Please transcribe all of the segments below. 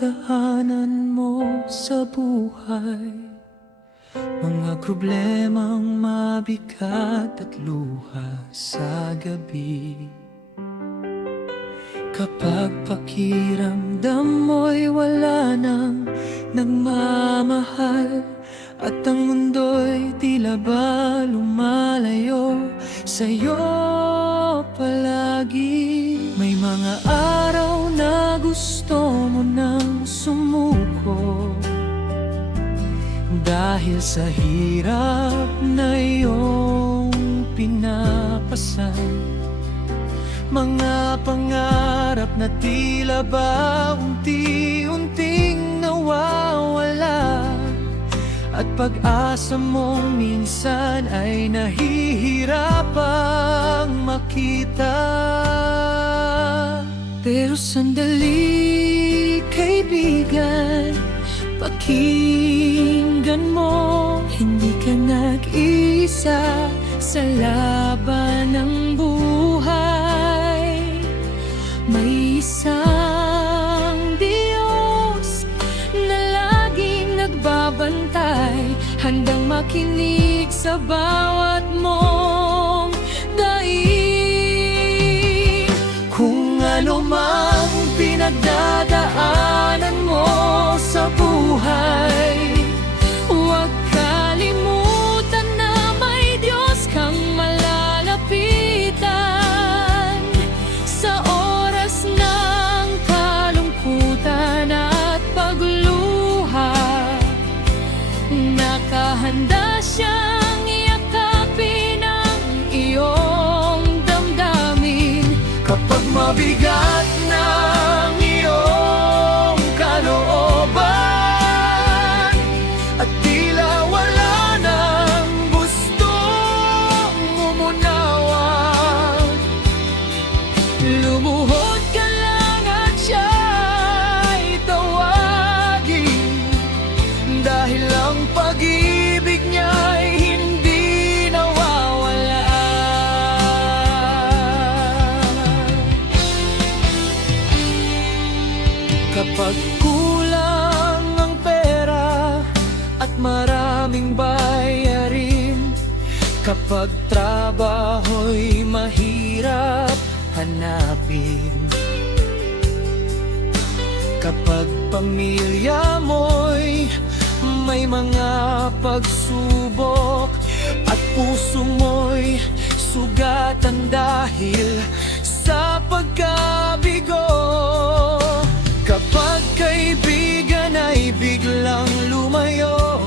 pinagdadaanan mo sa buhay, mga problemang mabigat at luha sa gabi. Kapag pakiramdam mo'y wala nang nagmamahal, at ang mundo'y tila ba lumalayo sa'yo palagi. May mga araw na gusto mo nang sumuko, dahil sa hirap na iyong pinapasan. Mga pangarap na tila ba unti-unting nawawala, at pag-asa mong minsan ay nahihirapang makita. Pero sandali, kaibigan, pakinggan mo, hindi ka nag-iisa sa laban ng buhay. May isang Diyos na laging nagbabantay, handang makinig sa bawat mong daig. Kung ano mang pinagdadaanan mo sa buhay, huwag kalimutan na may Diyos kang malalapitan. Sa oras ng kalungkutan at pagluha, nakahanda siyang yakapin ang iyong damdamin. Kapag mabigat ng iyong kalooban, at tila wala nang gustong umunawa, lumuhod ka lang at siya'y tawagin, dahil ang pag-ibig niya'y hindi nawawala. Kapag kulang ang pera at maraming bayarin, kapag trabaho'y mahirap hanapin, kapag pamilya mo'y may mga pagsubok, at puso mo'y sugatan dahil sa pagkabigo. Kapag kaibigan ay biglang lumayo,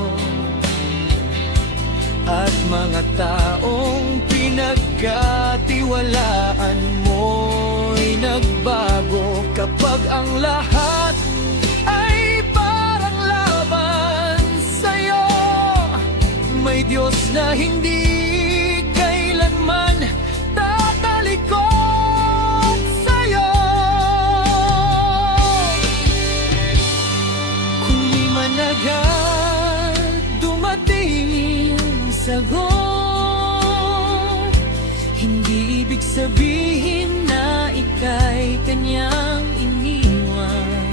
at mga taong pinagkatiwalaan mo'y nagbago, kapag ang lahat ay parang laban sa'yo, may Diyos na hindi kailanman tatalikod sa'yo. Kung di man agad dumating sagot, hindi ibig sabihin na ika'y kanyang iniwan.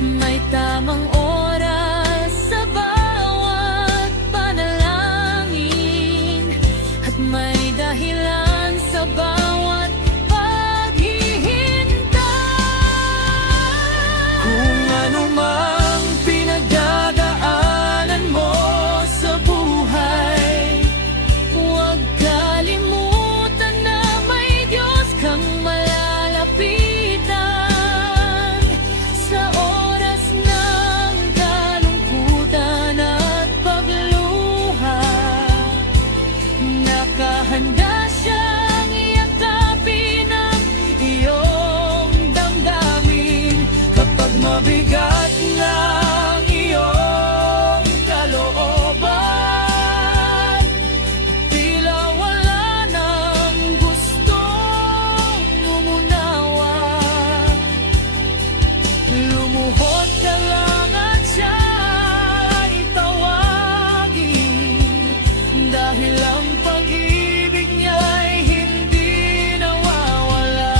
May tamang oras sa bawat panalangin, at may dahilan sa bawat paghihintay. Kung ano mang pinagdadaanan mo sa buhay, huwag kalimutan na may Diyos kang malalapitan. Sa oras ng kalungkutan at pagluha, nakahanda siyang yakapin ang iyong damdamin. Kapag mabigat ng iyong kalooban, tila wala nang gustong umunawa, lumuhod ka lang at siya'y tawagin, dahil ang pag-ibig niya'y hindi nawawala.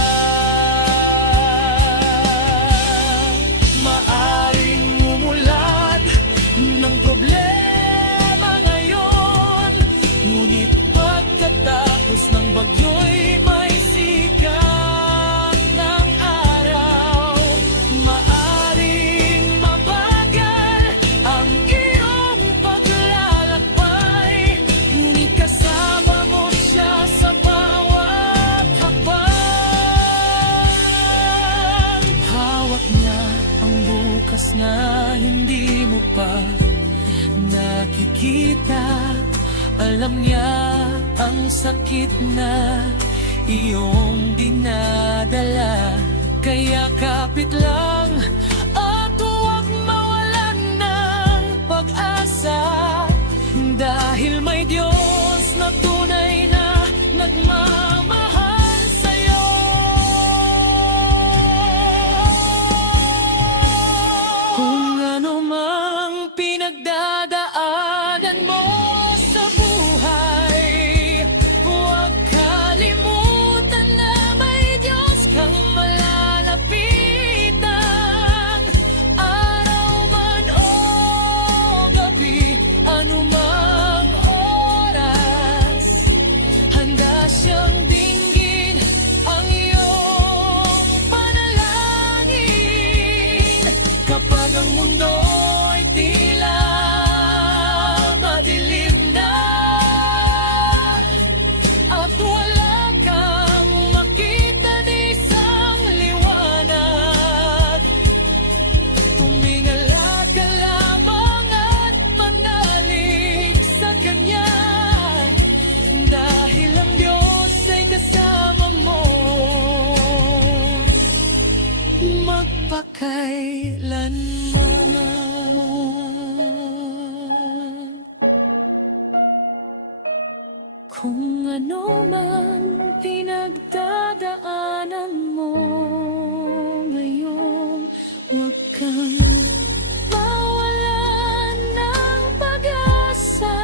pagkatapos ng bagyo'y may sikat ng araw. Maaring mabagal ang iyong paglalakbay, ngunit kasama mo siya sa bawat hakbang. Hawak niya ang bukas na hindi mo pa nakikita. Alam niya ang sakit na iyong dinadala. Kaya kapit lang at huwag mawalan ng pag-asa, dahil may Diyos na tunay na nagmamahal sa'yo. Kung ano mang pinagdadaanan mo sa buhay, huwag kalimutan na may Diyos kang malalapitan. Araw man o gabi, anumang oras, handa siyang dinggin ang iyong panalangin. Kapag ang mundo ay tila madilim na at wala kang makita di isang liwanag, tumingala ka lamang at manalig sa Kanya, dahil ang Diyos ay kasama mo magpakailanman. Kung ano man pinagdadaanan mo ngayon, huwag kang mawalan ng pag-asa.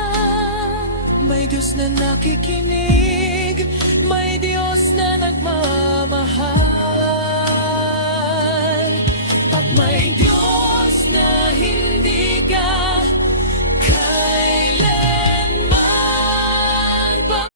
May Diyos na nakikinig, may Diyos na nagmamahal.